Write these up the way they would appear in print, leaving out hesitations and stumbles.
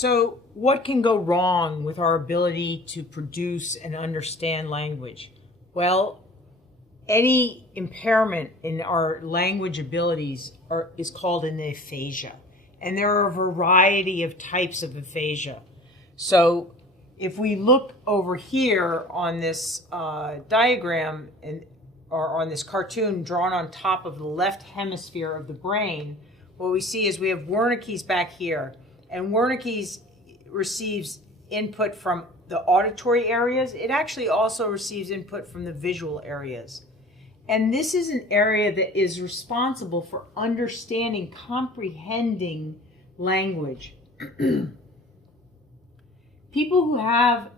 So what can go wrong with our ability to produce and understand language? Well, any impairment in our language abilities is called an aphasia. And there are a variety of types of aphasia. So if we look over here on this diagram or on this cartoon drawn on top of the left hemisphere of the brain, what we see is we have Wernicke's back here. And Wernicke's receives input from the auditory areas. It actually also receives input from the visual areas. And this is an area that is responsible for understanding, comprehending language. People who have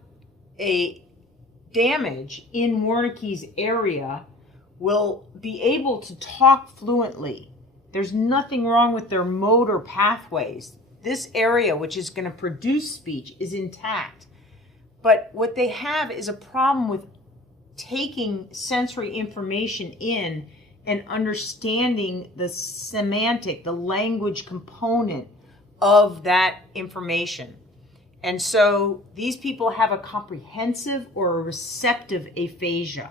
a damage in Wernicke's area will be able to talk fluently. There's nothing wrong with their motor pathways. This area, which is going to produce speech, is intact. But what they have is a problem with taking sensory information in and understanding the semantic, the language component of that information. And so these people have a comprehensive or a receptive aphasia.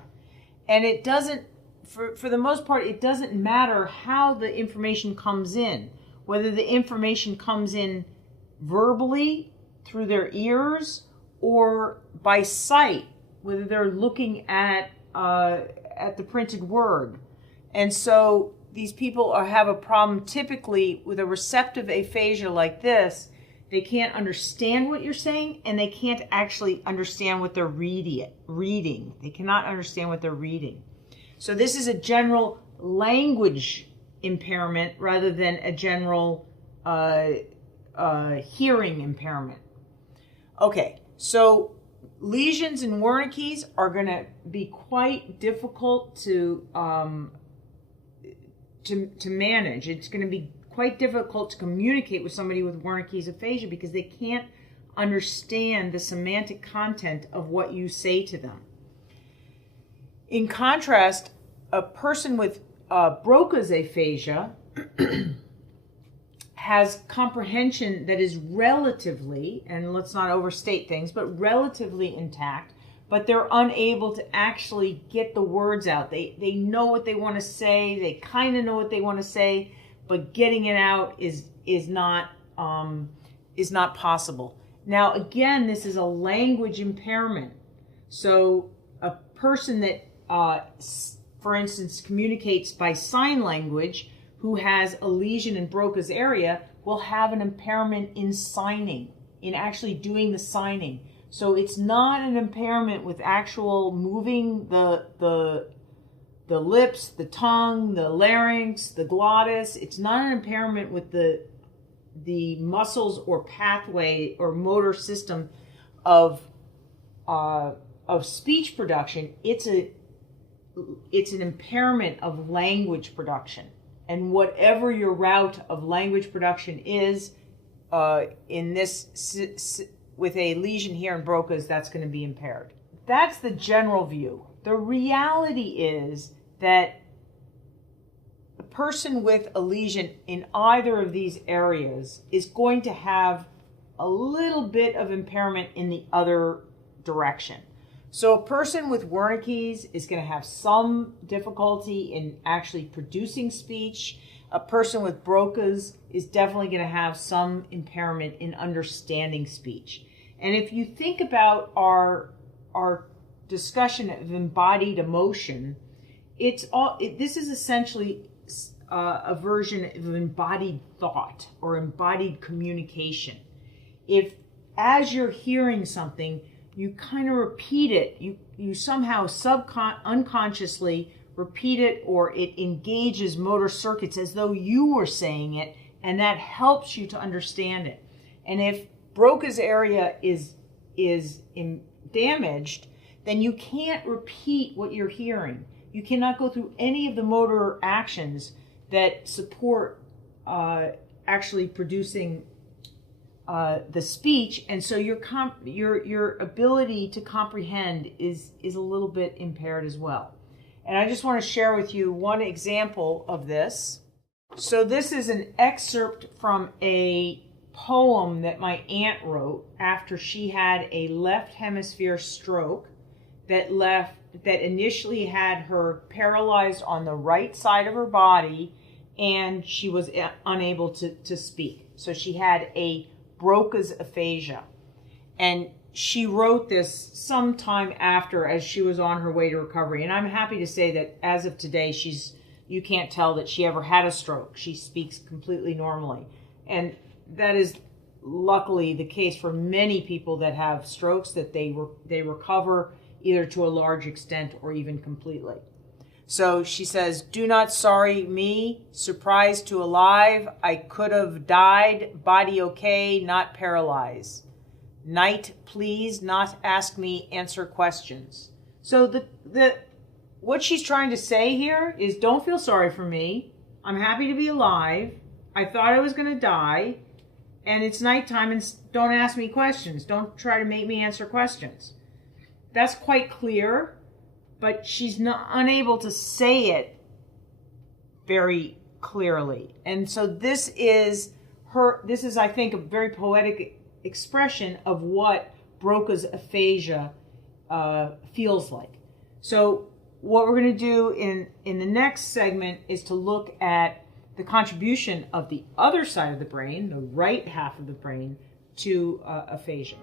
And it doesn't, for the most part, it doesn't matter how the information comes in, whether the information comes in verbally through their ears or by sight, whether they're looking at the printed word. And so these people have a problem typically with a receptive aphasia like this. They can't understand what you're saying, and they can't actually understand what they're reading. They cannot understand what they're reading. So this is a general language impairment rather than a general hearing impairment. Okay, so lesions in Wernicke's are going to be quite difficult to manage. It's going to be quite difficult to communicate with somebody with Wernicke's aphasia because they can't understand the semantic content of what you say to them. In contrast, a person with Broca's aphasia has comprehension that is relatively, and let's not overstate things, but relatively intact, but they're unable to actually get the words out. They know what they want to say, they kind of know what they want to say, but getting it out is not possible. Now, again, this is a language impairment. So a person that, for instance, communicates by sign language who has a lesion in Broca's area will have an impairment in signing, in actually doing the signing. So it's not an impairment with actual moving the lips, the tongue, the larynx, the glottis. It's not an impairment with the muscles or pathway or motor system of speech production. It's an impairment of language production. And whatever your route of language production is, in this, with a lesion here in Broca's, that's going to be impaired. That's the general view. The reality is that a person with a lesion in either of these areas is going to have a little bit of impairment in the other direction. So a person with Wernicke's is going to have some difficulty in actually producing speech. A person with Broca's is definitely going to have some impairment in understanding speech. And if you think about our discussion of embodied emotion, this is essentially a version of embodied thought or embodied communication. If as you're hearing something, you kind of repeat it, you somehow unconsciously repeat it, or it engages motor circuits as though you were saying it, and that helps you to understand it. And if Broca's area is damaged, then you can't repeat what you're hearing. You cannot go through any of the motor actions that support actually producing the speech, and so your ability to comprehend is a little bit impaired as well. And I just want to share with you one example of this. So this is an excerpt from a poem that my aunt wrote after she had a left hemisphere stroke that initially had her paralyzed on the right side of her body, and she was unable to speak. So she had a Broca's aphasia. And she wrote this sometime after, as she was on her way to recovery. And I'm happy to say that as of today, you can't tell that she ever had a stroke. She speaks completely normally. And that is luckily the case for many people that have strokes, that they recover either to a large extent or even completely. So she says, "Do not sorry me, surprised to alive. I could have died, body okay, not paralyzed. Night, please not ask me, answer questions." So what she's trying to say here is, don't feel sorry for me. I'm happy to be alive. I thought I was going to die, and it's nighttime, and don't ask me questions. Don't try to make me answer questions. That's quite clear, but she's unable to say it very clearly. And so this is, I think, a very poetic expression of what Broca's aphasia feels like. So what we're going to do in the next segment is to look at the contribution of the other side of the brain, the right half of the brain, to aphasia.